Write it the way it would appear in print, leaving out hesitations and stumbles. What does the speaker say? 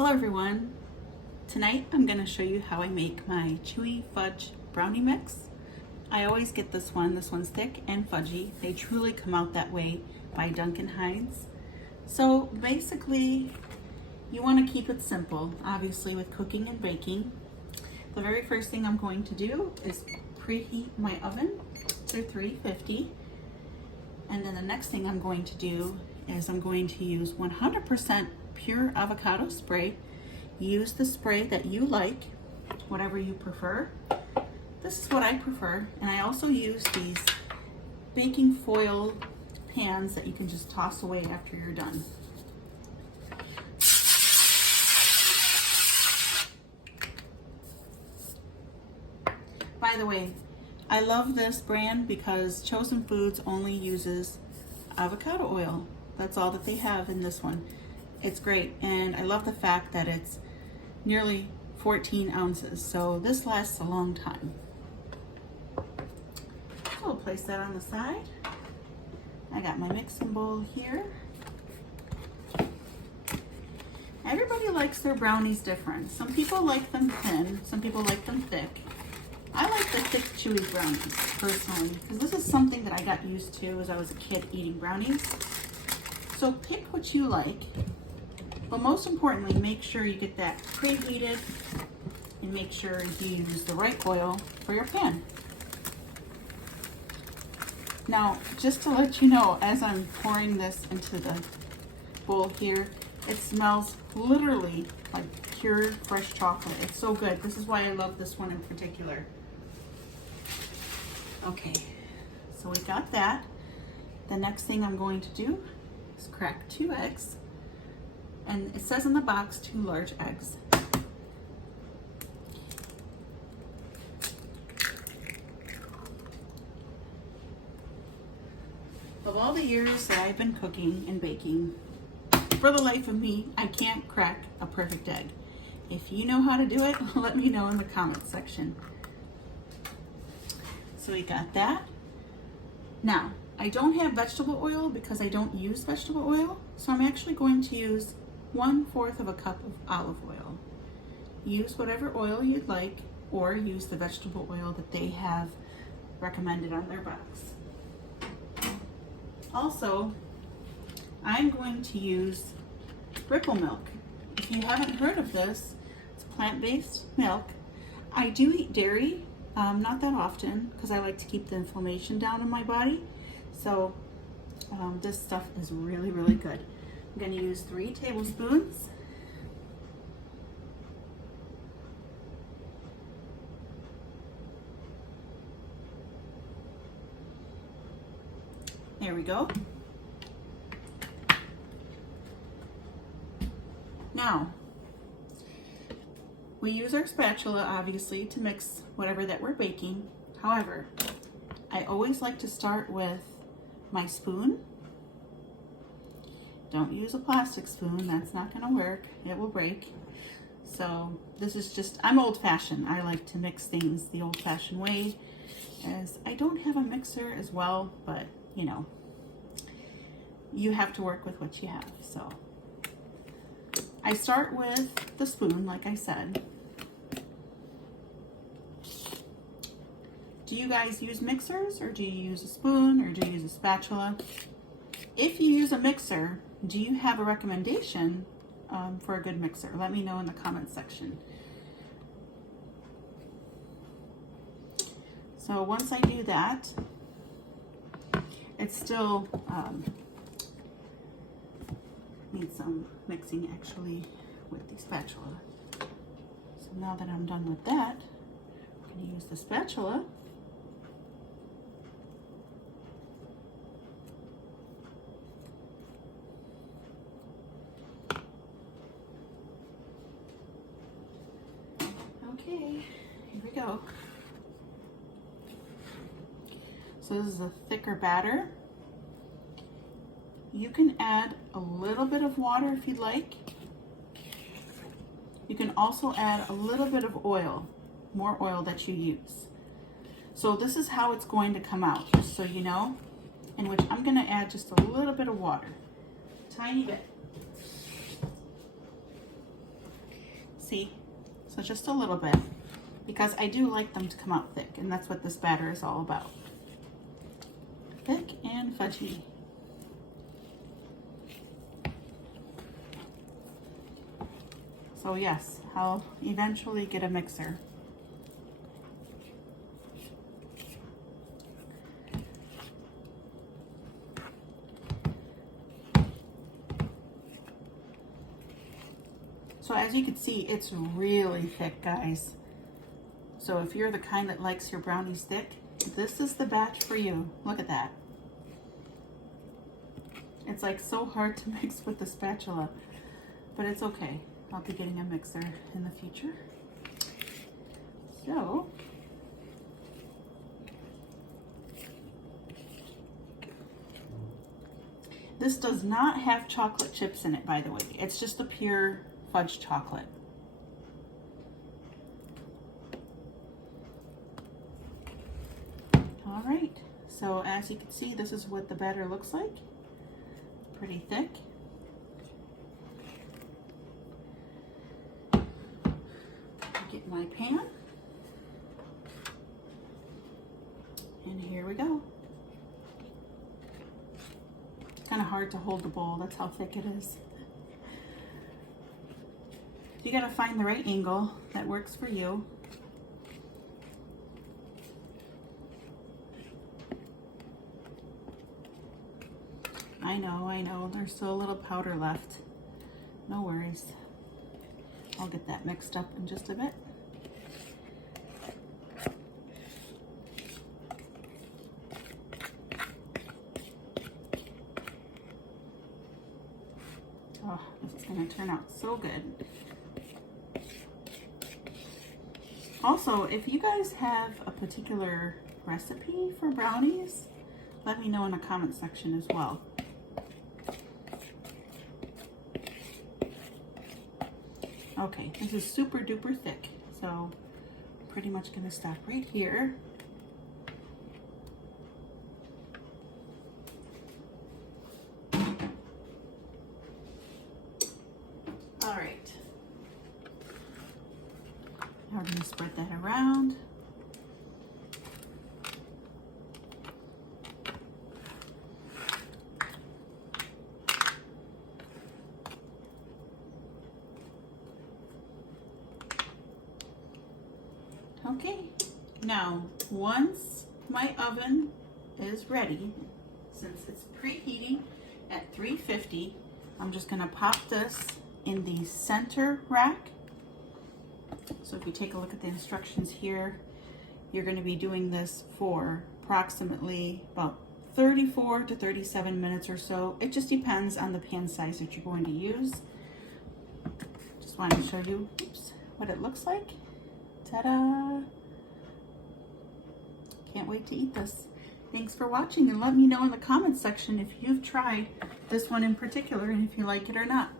Hello everyone. Tonight I'm going to show you how I make my chewy fudge brownie mix. I always get this one. This one's thick and fudgy. They truly come out that way by Duncan Hines. So basically you want to keep it simple, obviously, with cooking and baking. The very first thing I'm going to do is preheat my oven to 350. And then the next thing I'm going to do is I'm going to use 100% pure avocado spray. Use the spray that you like, whatever you prefer. This is what I prefer, and I also use these baking foil pans that you can just toss away after you're done. By the way, I love this brand because Chosen Foods only uses avocado oil. That's all that they have in this one. It's great, and I love the fact that it's nearly 14 ounces, so this lasts a long time. So we'll place that on the side. I got my mixing bowl here. Everybody likes their brownies different. Some people like them thin, some people like them thick. I like the thick, chewy brownies, personally, because this is something that I got used to as I was a kid eating brownies. So pick what you like, but most importantly, make sure you get that preheated and make sure you use the right oil for your pan. Now, just to let you know, as I'm pouring this into the bowl here, it smells literally like pure fresh chocolate. It's so good. This is why I love this one in particular. Okay, so we got that. The next thing I'm going to do is crack 2 eggs. And it says on the box 2 large eggs. Of all the years that I've been cooking and baking, for the life of me, I can't crack a perfect egg. If you know how to do it, let me know in the comments section. So we got that. Now, I don't have vegetable oil because I don't use vegetable oil, so I'm actually going to use 1/4 of a cup of olive oil. Use whatever oil you'd like, or use the vegetable oil that they have recommended on their box. Also, I'm going to use Ripple milk. If you haven't heard of this, it's plant-based milk. I do eat dairy, not that often, because I like to keep the inflammation down in my body. So this stuff is really, really good. I'm going to use 3 tablespoons. There we go. Now, we use our spatula, obviously, to mix whatever that we're baking. However, I always like to start with my spoon. Don't use a plastic spoon, that's not gonna work, it will break. So this is just, I'm old-fashioned. I like to mix things the old-fashioned way, as I don't have a mixer as well, but you know, you have to work with what you have. So I start with the spoon, like I said. Do you guys use mixers, or do you use a spoon, or do you use a spatula? If you use a mixer, do you have a recommendation for a good mixer? Let me know in the comments section. So once I do that, it still needs some mixing actually with the spatula. So now that I'm done with that, I'm going to use the spatula. Okay, here we go. So this is a thicker batter. You can add a little bit of water if you'd like. You can also add a little bit of oil, more oil that you use. So this is how it's going to come out, just so you know, in which I'm going to add just a little bit of water, tiny bit. See? So just a little bit, because I do like them to come out thick, and that's what this batter is all about. Thick and fudgy. So yes, I'll eventually get a mixer. So as you can see, it's really thick, guys. So if you're the kind that likes your brownies thick, this is the batch for you. Look at that. It's like so hard to mix with the spatula, but it's okay. I'll be getting a mixer in the future. So, this does not have chocolate chips in it, by the way. It's just a pure fudge chocolate. All right, so as you can see, this is what the batter looks like. Pretty thick. Get my pan, and here we go. It's kind of hard to hold the bowl, that's how thick it is. You gotta find the right angle that works for you. I know, there's still a little powder left. No worries. I'll get that mixed up in just a bit. Oh, this is gonna turn out so good. Also, if you guys have a particular recipe for brownies, let me know in the comment section as well. Okay, this is super duper thick, so I'm pretty much gonna stop right here. All right, now we're gonna spread that around. Okay, now once my oven is ready, since it's preheating at 350, I'm just gonna pop this in the center rack. So if you take a look at the instructions here, you're gonna be doing this for approximately about 34 to 37 minutes or so. It just depends on the pan size that you're going to use. Just wanted to show you, what it looks like. Ta-da! Can't wait to eat this. Thanks for watching, and let me know in the comments section if you've tried this one in particular and if you like it or not.